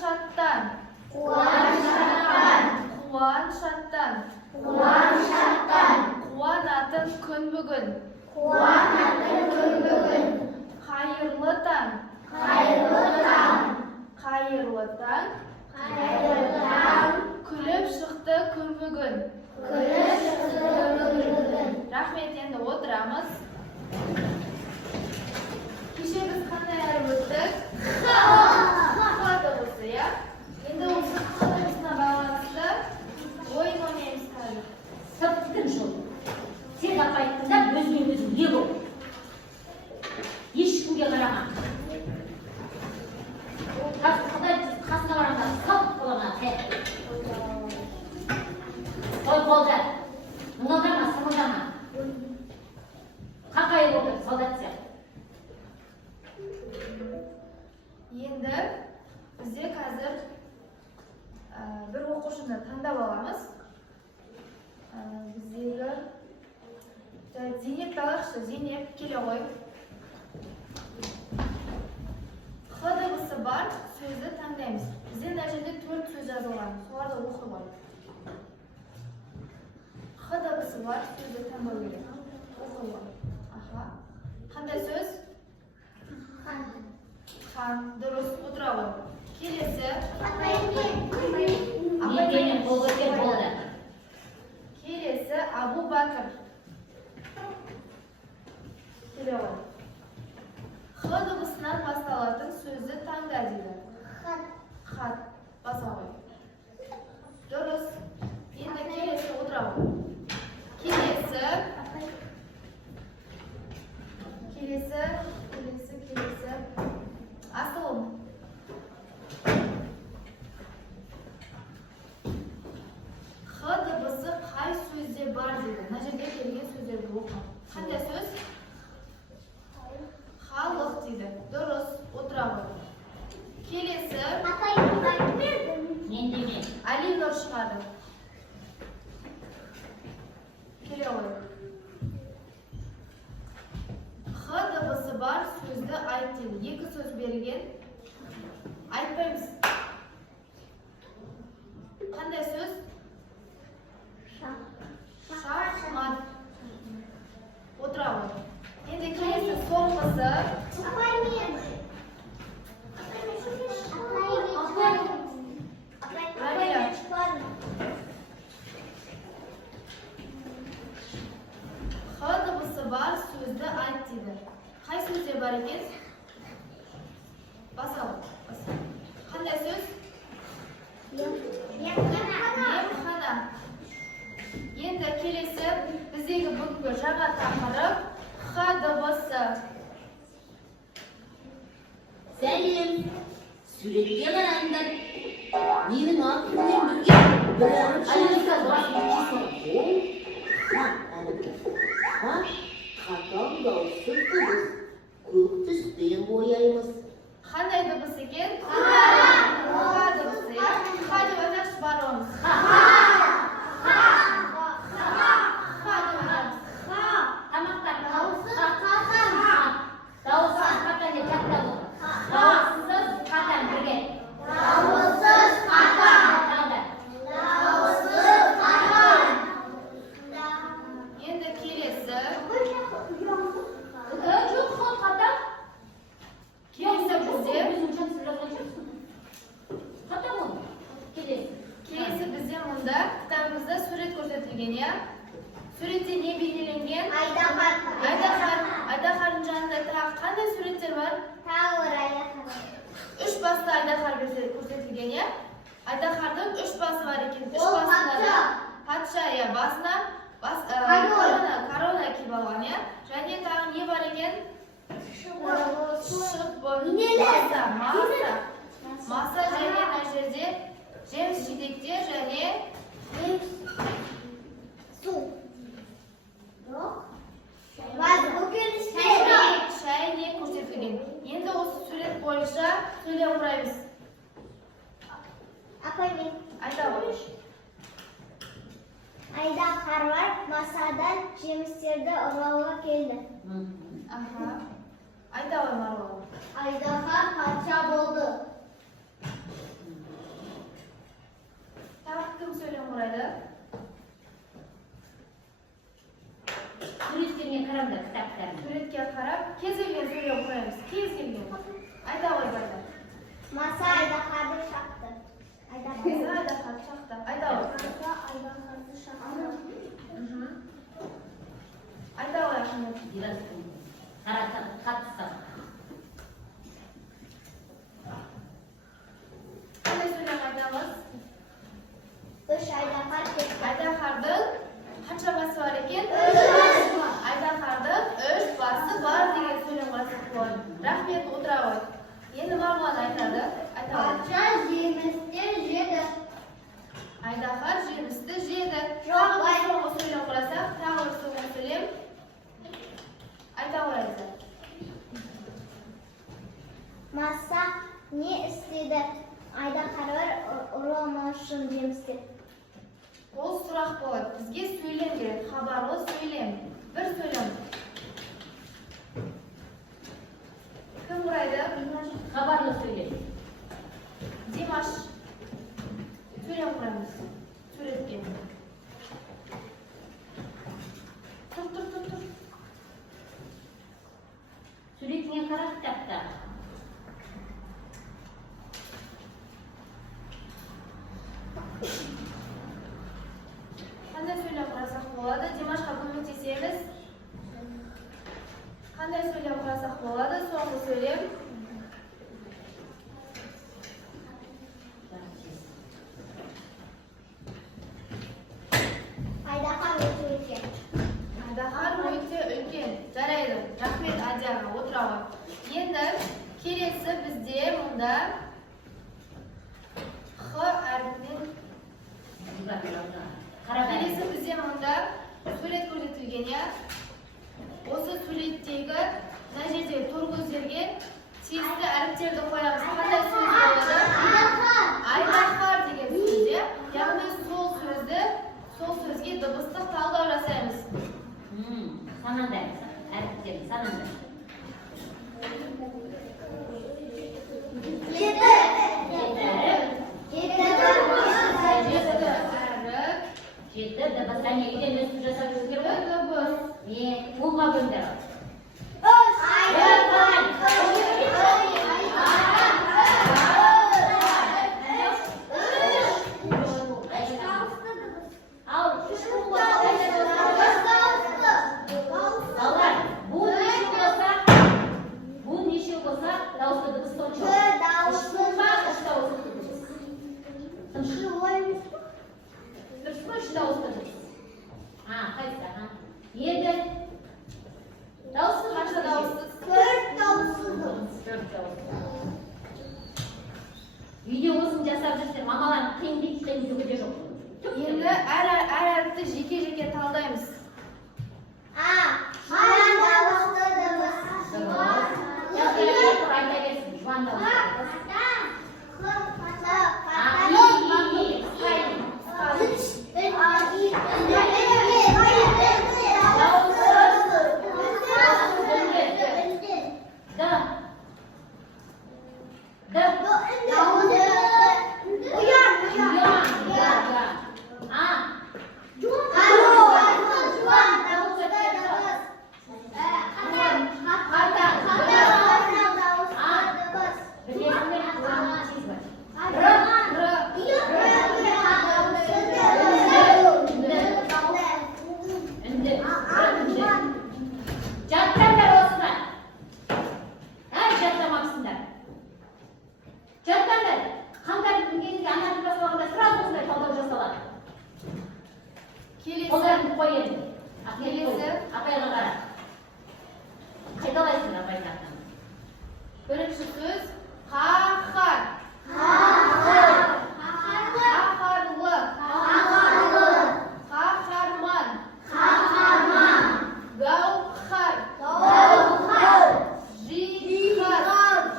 şattan. Қуанатын күн бүгін. Қайырлы таң. Күліп шықты күн бүгін. Рахмет, енді отырамыз. Кеше біз қандай әріп өттік? Қ дыбысы, иә? Енді осы Қ дыбысына байланысты ойын ойнаймыз қазір. Сырттың жолы. Сен апайтында өзіңе өзің ие бол. Ешкімге қарама. Қасына қарама, салт қолына тәт. Қой қолда. Мұңылдама, сымылдама. Қақайып отыр, солдат сияқты. Енді бізде қазір бір оқушыны таңдап аламыз. Біздегі Зейнеп алайықшы. Зейнеп, келе ғой. Қ дыбысы бар сөзді таңдаймыз. Бізде мына жерде 4 сөз жазылған. Соларды оқып ал. Қ дыбысы бар сөзді таңдау керек. Оқып ал. Аха. Қандай сөз? Хан. Дұрыс, отыра ғой. Келесі. Келесі Абу Бәкір. Келе ғой. Х дыбысынан басталатын сөзді таңда дейді. Хат. Баса ғой. Дұрыс. Енді келесі отыра ғой. Келесі. Асылым. Х дыбысы қай сөзде бар дейді. Мына жерде келген сөздерді оқы. Қандай сөз? Халық дейді. Дұрыс, отыра ғой. Келесі. Али Нұр шығады. Келе ғой. Х дыбысы бар сөзді айт дейді. Екі сөз берілген. Айтпаймыз. Қандай сөз? Шахмат. Отыра ғой. Енді келесі соңғысы. Х дыбысы бар сөзді айт дейді. Қай сөзде бар екен? Баса ғой. Қандай сөз? Емхана. Енді келесі біздегі бүгінгі жаңа тақырып Х дыбысы. Сәлем. Суретке қараңдар. Менің атыммен бірге бір Алиса қатал дауысы дыбыс. Көк түспен бояймыз. Қандай дыбыс екен? Х дыбысы, иә? Х деп айтайықшы барлығымыз. Енді келесі. Келесі бізде мұнда кітабымызда сурет көрсетілген, иә? Суретте не бейнеленген? Айдаһардың жанында тағы қандай суреттер бар? Үш басты айдаһар көрсетілген, иә? Айдаһардың үш басы бар екен. Үш басында да патша, иә, басына корона киіп алған, иә? Және тағы не бар екен? Маса және мына жерде жеміс жидектер және шәйнек көрсетілген. Енді осы сурет бойынша сөйлей құраймыз. Айта ғой. Айдаһар бар, масадан жемістерді ұрлауға келді. Айта ғой Марғау. Айдаһар патша болды. Kim söylem buraydı? Suretlerine karamda kitaplarım. Suretga qarab, kezilgan söylem buraymiz. Kezilgan. Ayta qo'yinglar. Masa aydaharda shaxta. Ayda qat chaqda. Ayta qo'y. Masa aydaharda shaxta. Ayta qo'y yaxshi. Biraz qaratan qattiq. Qanday söylem aytamiz? Uch aydahar ketdi. Aydaharning qancha basi bor ekan? Aydaharning 3 basi bor degan söylem qilsak bo'ladi. Rahmat, o'tira qo'y. Endi ma'lumot aytadi. Ayta qo'y. Pacha yemisda yedi. Aydahar jemisda jedi. Yo'q, Tag'in söylem qilsak, tag'in söylem. Ayta qo'yasiz. Masa ne istedi? Aydaharlar urumoshim yemisda. O so'roq bo'ladi. Bizga söylem kerak. Xabarli söylem. Bir söylem. Kim buraydi? Xabarlı söyle. Dimash. Söylem quramiz. Suratga. Tur. Suretine qara kitapda. Qanday söylem qurasak bo'ladi? Dimashqa ko'maklashsangiz. Qanday söylem qurasak bo'ladi? So'nggi söylem. Aydahar o'tgan. Aydahar o'ta ulkan. Jaraydi. Rahmat Adiyaga o'tira qo'y. Endi kelesi bizda bunda X harfining kelesi bizda bunda surat ko'rsatilgan ya. O'sha suratdagi najerdagi to'rg'izlarga chekista harflarni qo'yamiz. Qanday so'z bo'ladi? Aydahar degan so'zga, ya'ni so'l so'zga dibisliq taqdirlaymiz. Sananda. Harflar sananda. Жетті, дыбыстан егде өсіп жасап жүргер ғой? Не, қолға бөлдер. Bu неше болса, дауысты дыбыс сонша. Üç dağısı dыбыс. Қайсы? Еді. Дауысы қанша дауысы? 4 дауысы. 4 дауысы. Видео осыны жасап жүрсем, мамалар қиын жүгі де жоқ. Endi әр әріпті жеке талдаймыз. Жуан дауысты дыбыс. Айта берсін, жуан дауысы. Birinci söz qahar. Qaharlı. Qaharman. Gavhar.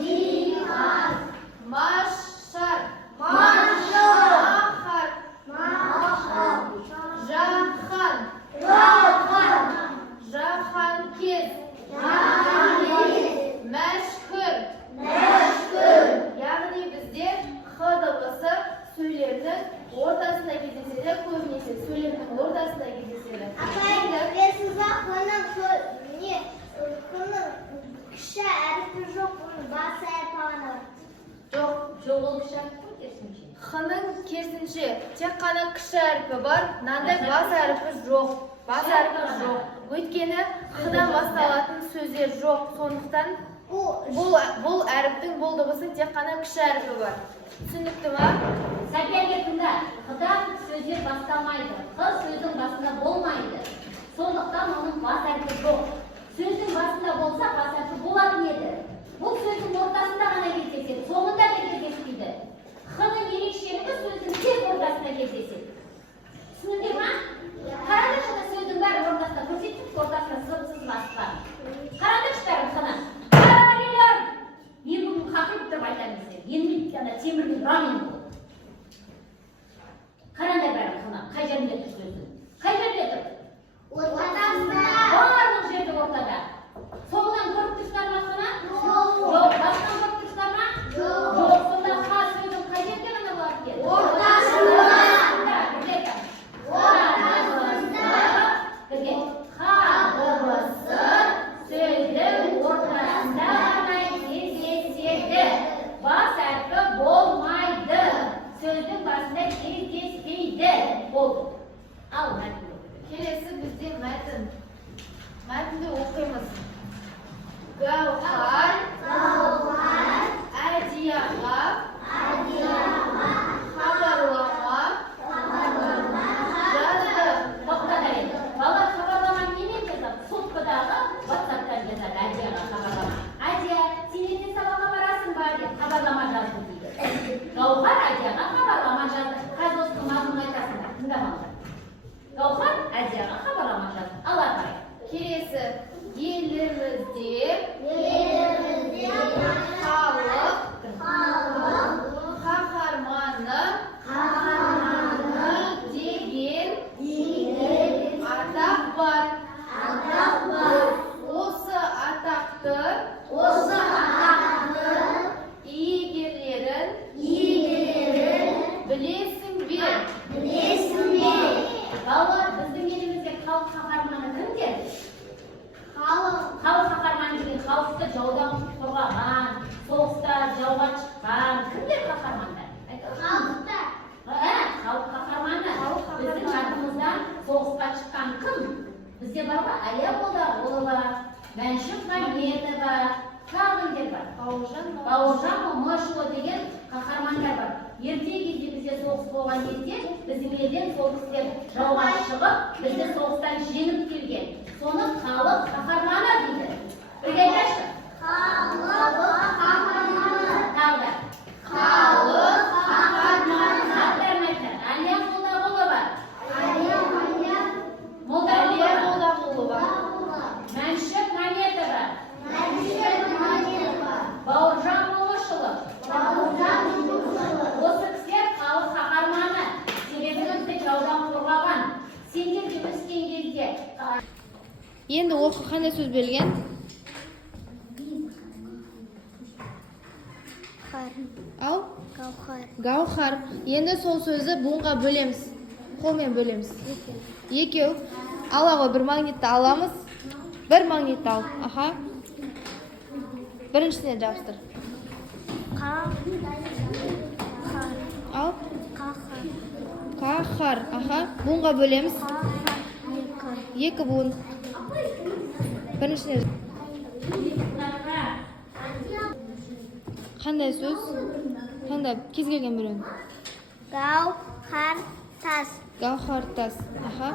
Jihar. Mashar. Mahar. Jahan. Jahan. söylemning o'rtasida kesadi. Apay, ben size kının kişi harfi yok, bunun bası harfi var. Yo'q, Жоқ, ол кіші әріп қой, керісінше. xning kersinchi tek qana kishi harfi bor, nanda bas harfi yo'q. Bas harfi yo'q. O'tkeni xdan boshlanadigan so'zlar yo'q. So'ndықтан bu harfning bo'ldibisi tek qana kishi harfi bor. Tushundingmi? Сәберге тыңда, қыдан сөздер басталмайды, қыз сөздің басында болмайды. Сондықтан оның бас әрпі жоқ. Сөздің басында болса, бас әрпі болатын еді. Бұл сөздің ортасында ғана кездеседі, соңында кездеспейді. Қының ерекшелігі сөздің тек ортасында кездеседі. Түсіндіңдер ме? Қараңызшы, сөздің бәрі ортасында көрсеттік, ортасында сызып басқан. Қараңызшы бәрі қына. Қараңыздар! Мен бүгін қақып тұрып айтамын сіздер. Енді темірдің рамын бұл. Қараңдар бәрі қына. Қай жерінде тұр сөздің? Қай жерінде тұр? Ортасында. Барлық жерде ортада. Соңынан көріп тұрсыздар ма қына? Жоқ. Басынан көріп тұрсыздар ма? Жоқ. Сонда қа сөздің қай жерде ғана болады деді? Ортасында. Бірге айтамын. Ортасында. Бірге. Қа дыбысы сөздің ортасында ғана кездеседі. Бас әрпі болмайды. Сөздің басында кездеспейді. Болды. Ал мәтін. Kelesi bizde мәтін. Мәтінді оқимыз. Gavhar Adiyaga xabarlama жазды. Тоқтатар еді. Бала хабарлама немен жазады? Соткадағы WhatsApp-тан жазады Азияға хабарлама. Азия, сен ертең сабаққа барасың ба деп хабарлама жазды дейді. Гауһар Азияға хабарлама жазды. Қазір осы мазмұнын айтасыңдар. Тыңдамаңдар. Гауһар Азияға хабарлама жазды. Ал ары қарай. Kelesi elimizde халық қаһарманы деген атақ бар. Осы атақты иегерлерін білесің бе? Балалар, біздің елімізде халық қаһарманы кімдер? Халық қаһарманы деген халықты жаудан қорғаған, соғыста жауға шыққан кімдер қаһармандар? Халық қаһарманы. Біздің артымыздан соғысқа шыққан кім? Бізде бар ма? Әлия Молдағұлова, Мәншүк Мәметова, тағы кімдер бар? Бауыржан Момышұлы деген қаһармандар бар. Ерте кезде бізде соғыс болған кезде біздің елден сол кісілер жауға шығып, бізді соғыстан жеңіп келген. Соны халық қаһарманы дейді. Бірге айтайықшы. Тағы да. Халық қаһарманы. Аттарын айтыңдар. Әлия Молдағұлова. Әлия Молдағұлова. Мәншүк Мәметова. Бауыржан Момышұлы. Осы кісілер халық қаһарманы. Себебі бізді жаудан қорғаған. Сендер де өскен кезде Енді оқы қандай сөз берілген? Ал? Гауһар. Енді сол сөзді буынға бөлеміз. Қолмен бөлеміз. Екеу. Ала ғой, бір магнитті аламыз. Бір магнитті ал. Аха. Біріншісіне жабыстыр. Ал? Қаһар. Аха. Буынға бөлеміз. Екі буын. Біріншісіне. Қандай сөз? Қандай? Кез келген біреуін. Гауһартас. Гауһартас. Аха.